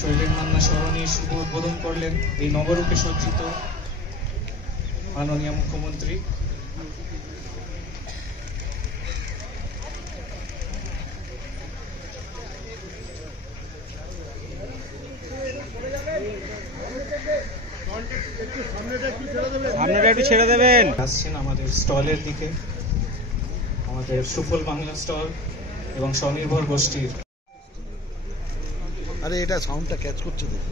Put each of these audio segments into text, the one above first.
শৈলেন মান্না সরণির শুভ উদ্বোধন করলেন এই নবরূপে সজ্জিত মাননীয় মুখ্যমন্ত্রী। আপনারা একটু ছেড়ে দেবেন। আসছেন আমাদের স্টলের দিকে, আমাদের সুফল বাংলা স্টল এবং স্বনির্ভর গোষ্ঠীর। আরে এটা সাউন্ডটা ক্যাচ করছে দেখো।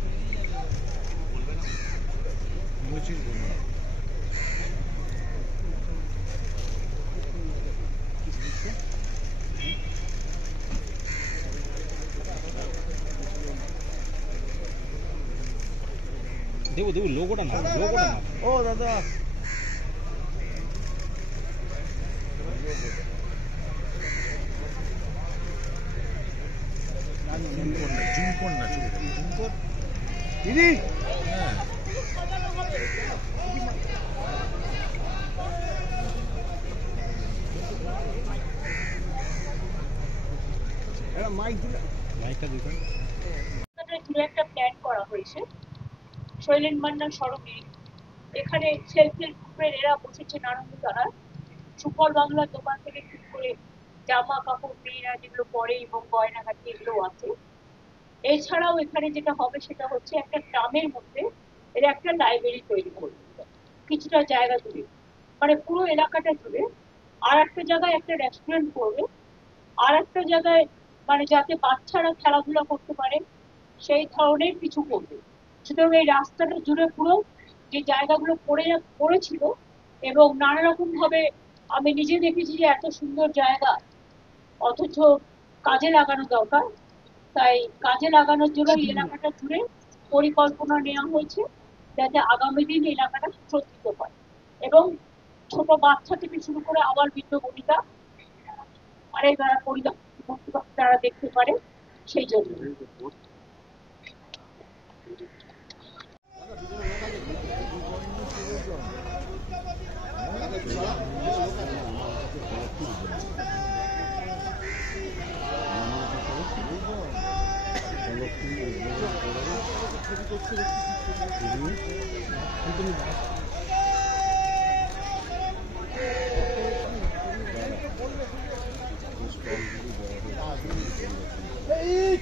দেবো দেবো লোগোটা না, লোগোটা না। ও দাদা জুম কর না, জুম কর দিদি। হ্যাঁ এটা মাইকটা দিবেন। একটা প্ল্যান করা হয়েছে শৈলেন মান্না সরণি। এখানে সেলফ হেল্প গ্রুপের এরা বসেছে নারায়ণতলা। সুফল বাংলার দোকান থেকে ঠিক করে জামা কাপড় মেয়েরা যেগুলো পরে এবং গয়নাঘাটি এগুলো আছে। এছাড়াও এখানে যেটা হবে সেটা হচ্ছে একটা গ্রামের মধ্যে এরা একটা লাইব্রেরি তৈরি করবে কিছুটা জায়গা জুড়ে, মানে পুরো এলাকাটা জুড়ে। আর একটা জায়গায় একটা রেস্টুরেন্ট করবে, আর একটা জায়গায় মানে যাতে বাচ্চারা খেলাধুলা করতে পারে সেই ধরনের কিছু করবে। সুতরাং এই রাস্তাটা জুড়ে পুরো যে জায়গাগুলো পড়েছিল এবং নানা রকম ভাবে আমি নিজে দেখেছি যে এত সুন্দর জায়গা অথচ কাজে লাগানো দরকার। তাই কাজে লাগানোর জন্য এই এলাকাটা জুড়ে পরিকল্পনা নেওয়া হয়েছে যাতে আগামী দিন এলাকাটা সুরক্ষিত হয় এবং ছোট বাচ্চা থেকে শুরু করে আবার বৃদ্ধ বনিতা আরে যারা তারা দেখতে পারে সেই জন্য। এই